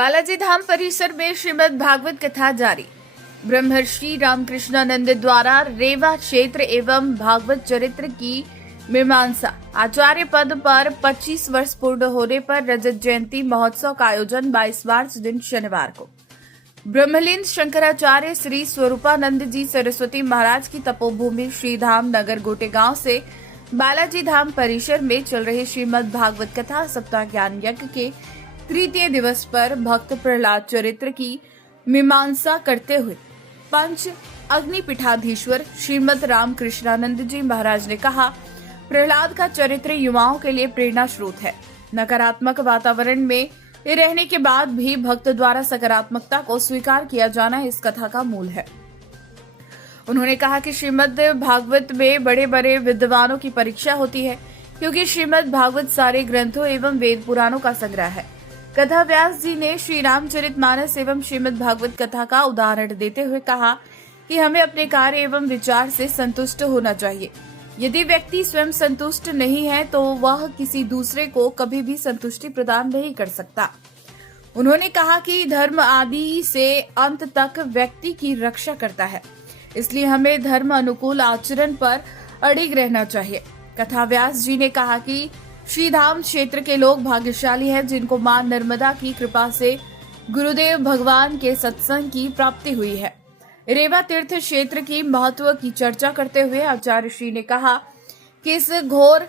बालाजी धाम परिसर में श्रीमद् भागवत कथा जारी। ब्रह्मर्षि रामकृष्णानंद द्वारा रेवा क्षेत्र एवं भागवत चरित्र की मीमांसा आचार्य पद पर 25 वर्ष पूर्ण होने पर रजत जयंती महोत्सव का आयोजन 22 मार्च दिन शनिवार को ब्रह्मलीन शंकराचार्य श्री स्वरूपानंद जी सरस्वती महाराज की तपोभूमि श्रीधाम नगर गोटेगांव से बालाजी धाम परिसर में चल रहे श्रीमद् भागवत कथा सप्ताह ज्ञान यज्ञ के तृतीय दिवस पर भक्त प्रहलाद चरित्र की मीमांसा करते हुए पंच अग्निपीठाधीश्वर श्रीमद् रामकृष्णानंद जी महाराज ने कहा, प्रहलाद का चरित्र युवाओं के लिए प्रेरणा स्रोत है। नकारात्मक वातावरण में रहने के बाद भी भक्त द्वारा सकारात्मकता को स्वीकार किया जाना इस कथा का मूल है। उन्होंने कहा कि श्रीमद् भागवत में बड़े बड़े विद्वानों की परीक्षा होती है, क्योंकि श्रीमद् भागवत सारे ग्रंथों एवं वेद पुराणों का संग्रह है। कथा व्यास जी ने श्री रामचरितमानस एवं श्रीमद् भागवत कथा का उदाहरण देते हुए कहा कि हमें अपने कार्य एवं विचार से संतुष्ट होना चाहिए। यदि व्यक्ति स्वयं संतुष्ट नहीं है तो वह किसी दूसरे को कभी भी संतुष्टि प्रदान नहीं कर सकता। उन्होंने कहा कि धर्म आदि से अंत तक व्यक्ति की रक्षा करता है, इसलिए हमें धर्म अनुकूल आचरण पर अडिग रहना चाहिए। कथा व्यास जी ने कहा कि श्रीधाम क्षेत्र के लोग भाग्यशाली हैं, जिनको मां नर्मदा की कृपा से गुरुदेव भगवान के सत्संग की प्राप्ति हुई है। रेवा तीर्थ क्षेत्र की महत्व की चर्चा करते हुए आचार्य श्री ने कहा कि इस घोर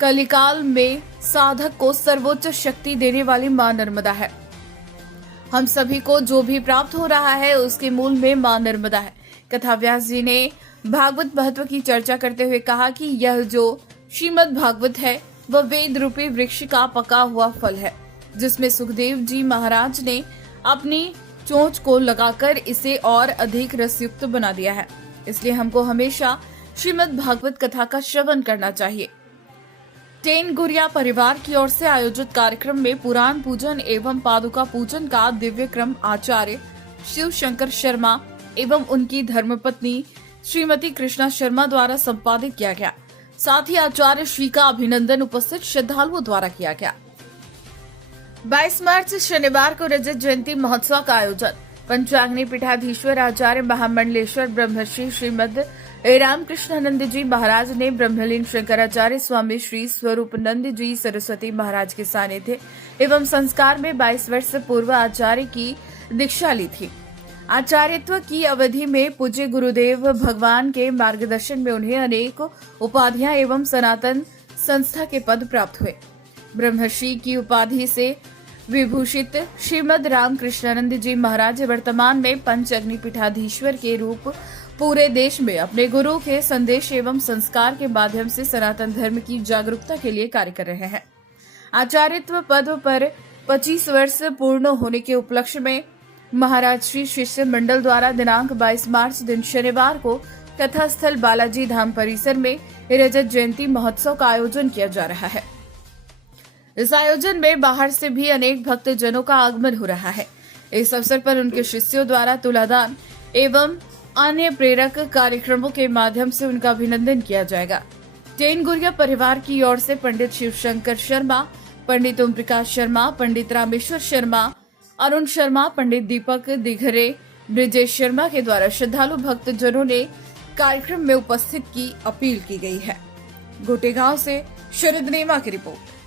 कलिकाल में साधक को सर्वोच्च शक्ति देने वाली मां नर्मदा है। हम सभी को जो भी प्राप्त हो रहा है उसके मूल में मां नर्मदा है। कथा व्यास जी ने भागवत महत्व की चर्चा करते हुए कहा कि यह जो श्रीमद् भागवत है वह वेद रूपी वृक्ष का पका हुआ फल है, जिसमें सुखदेव जी महाराज ने अपनी चोंच को लगाकर इसे और अधिक रसयुक्त बना दिया है। इसलिए हमको हमेशा श्रीमद् भागवत कथा का श्रवण करना चाहिए। टेन गुरिया परिवार की ओर से आयोजित कार्यक्रम में पुराण पूजन एवं पादुका पूजन का दिव्य क्रम आचार्य शिव शंकर शर्मा एवं उनकी धर्मपत्नी श्रीमती कृष्णा शर्मा द्वारा संपादित किया गया। साथ ही आचार्य श्री का अभिनंदन उपस्थित श्रद्धालुओं द्वारा किया गया। 22 मार्च शनिवार को रजत जयंती महोत्सव का आयोजन पंचाग्नि पीठाधीश्वर आचार्य महामंडलेश्वर ब्रह्मर्षि श्रीमद् रामकृष्णानंद जी महाराज ने ब्रह्मलीन शंकराचार्य स्वामी श्री स्वरूपानंद जी सरस्वती महाराज के सानिध्य एवं संस्कार में 22 वर्ष पूर्व आचार्य की दीक्षा ली थी। आचार्यत्व की अवधि में पूज्य गुरुदेव भगवान के मार्गदर्शन में उन्हें अनेक उपाधियां एवं सनातन संस्था के पद प्राप्त हुए। ब्रह्मर्षि की उपाधि से विभूषित श्रीमद् रामकृष्णानंद जी महाराज वर्तमान में पंच अग्निपीठाधीश्वर के रूप पूरे देश में अपने गुरु के संदेश एवं संस्कार के माध्यम से सनातन धर्म की जागरूकता के लिए कार्य कर रहे हैं। आचार्यत्व पद पर 25 वर्ष पूर्ण होने के उपलक्ष्य में महाराज श्री शिष्य मंडल द्वारा दिनांक 22 मार्च दिन शनिवार को कथा स्थल बालाजी धाम परिसर में रजत जयंती महोत्सव का आयोजन किया जा रहा है। इस आयोजन में बाहर से भी अनेक भक्तजनों का आगमन हो रहा है। इस अवसर पर उनके शिष्यों द्वारा तुलादान एवं अन्य प्रेरक कार्यक्रमों के माध्यम से उनका अभिनंदन किया जाएगा। टेन गुरिया परिवार की ओर से पंडित शिव शंकर शर्मा, पंडित ओम प्रकाश शर्मा, पंडित रामेश्वर शर्मा, अरुण शर्मा, पंडित दीपक दिघरे, ब्रिजेश शर्मा के द्वारा श्रद्धालु भक्तजनों ने कार्यक्रम में उपस्थित की अपील की गई है। गोटेगांव से शरद नेमा की रिपोर्ट।